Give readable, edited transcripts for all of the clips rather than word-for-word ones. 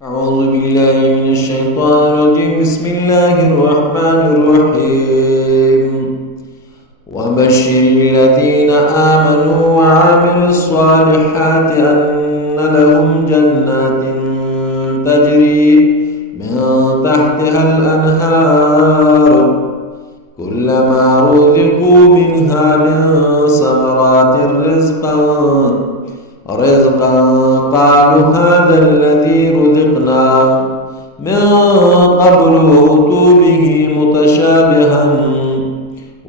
أعوذ بالله من الشيطان الرجيم. بسم الله الرحمن الرحيم. وبشر الذين آمنوا وعملوا الصالحات أن لهم جنات تجري من تحتها الأنهار كلما رزقوا منها من ثمرات رزقا قالوا هذا الذي رزقنا من قبل وأتوا به متشابها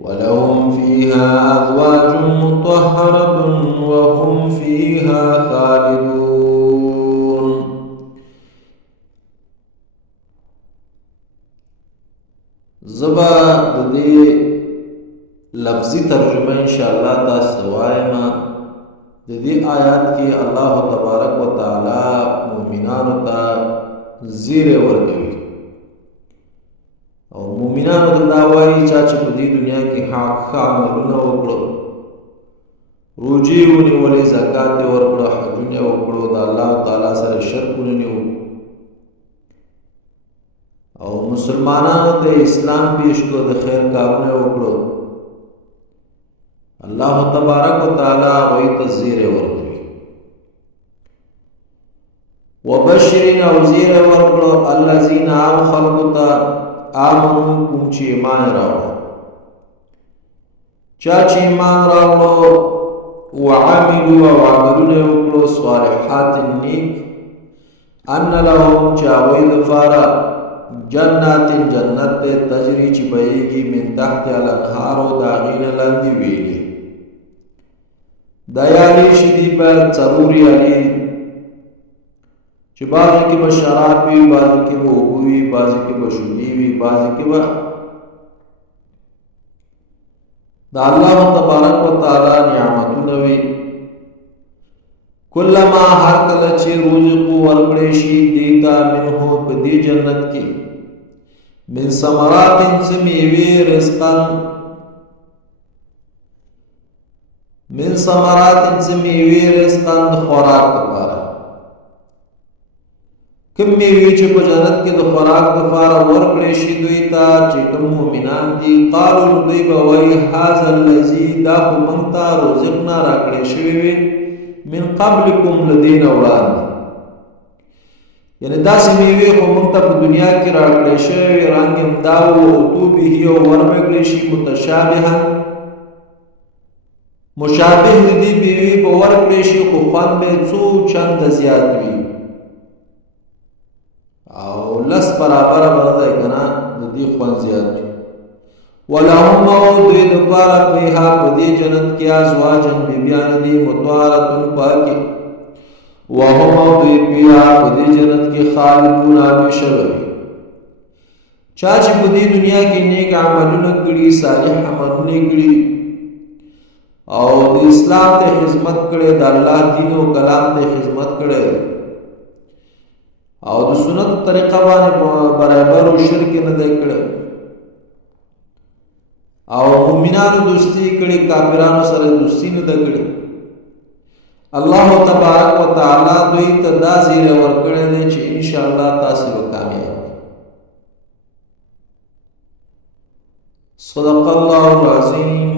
ولهم فيها أزواج مطهرة وهم فيها خالدون. زبا دې لفظي ترجمه ان شاء الله تاسو وایم. د دې آیات کې الله تبارک وتعالى مؤمنانو ته زیری ورکوي او مؤمنانو ته دا وایي چې په دې دنیا کې ښه عملونه وکړو، روزي ونیولې، زکات یې ورکړو، حجونه یې وکړو، د الله تعالی سره شرک ونیو او مسلمانانو ته اسلام پیش کړو، د خیر کارونه یې وکړو. الله تبارک وتعالى وی تزیر ورکوي. وبشر او زیر ورکړو الذین خلقوا آمنوا کوم چې ایمان راوړو، چا چې ایمان راوړو، وعملوا او عملونه وکړو صالحات نیک، ان لهم چې هغوی دپاره جنات جنت تجری چې بهیږي من تحت الانهار د هغې نه لاندې ویلې. دا یالې شدي په څلور یالې چې بعضې کې به شراب وي، بعضې کې به اوبه وي، بعضې کې به شودې وي، بعضې کې به د الله تبارک وتعالی نعمتونه وي. کلما هر کله چې رزقو ورکړی شي دې ته منه په دې جنت کې من ثمرات څه میوې رزقا من ثمرات څه میوې رزقا د خوراک لپاره. کوم میوې چې په جنت کې د خوراک لپاره ورکړی شي دوی ته چې کوم مؤمنان دي، قالو دوی به وایي هذا الذي دا خو موږ ته رزقنا راکړی شوی وي من قبلکم له دې نه وړاندې، یعنې داسې میوې خو موږ ته په دنیا کې راکړی شوی وي، رنګ یې دا و اتو به او وربکړی شي متشابها، مشابه د دې میوې به ورکړی شي خو خوند به یې څو چنده زیات وي او لس برابره به نه دی که نه د دې خوند زیات وي. ولهم او دوی دپاره فیها په دې جنت کې ازواجن بیبیانې دي مطهرتن پاکې، وهم او دوی فیها په دې جنت کې خالدون همیشه به وي. چا چې په دې دنیا کې نیک عملونه کړي، صالح عملونه کړي او د اسلام ته خدمت کړي، د الله دین او کلام ته خدمت کړي او د سنت طریقه باندې برابر او شرک نه دی کړی او مؤمنانو دوستی کړي، کافرانو سره دوستی نه ده کړې، الله تبارک وتعالی دوی ته دا زیری ورکړی دی چې انشاءالله تاسې به کامیاب. صدق الله العظیم.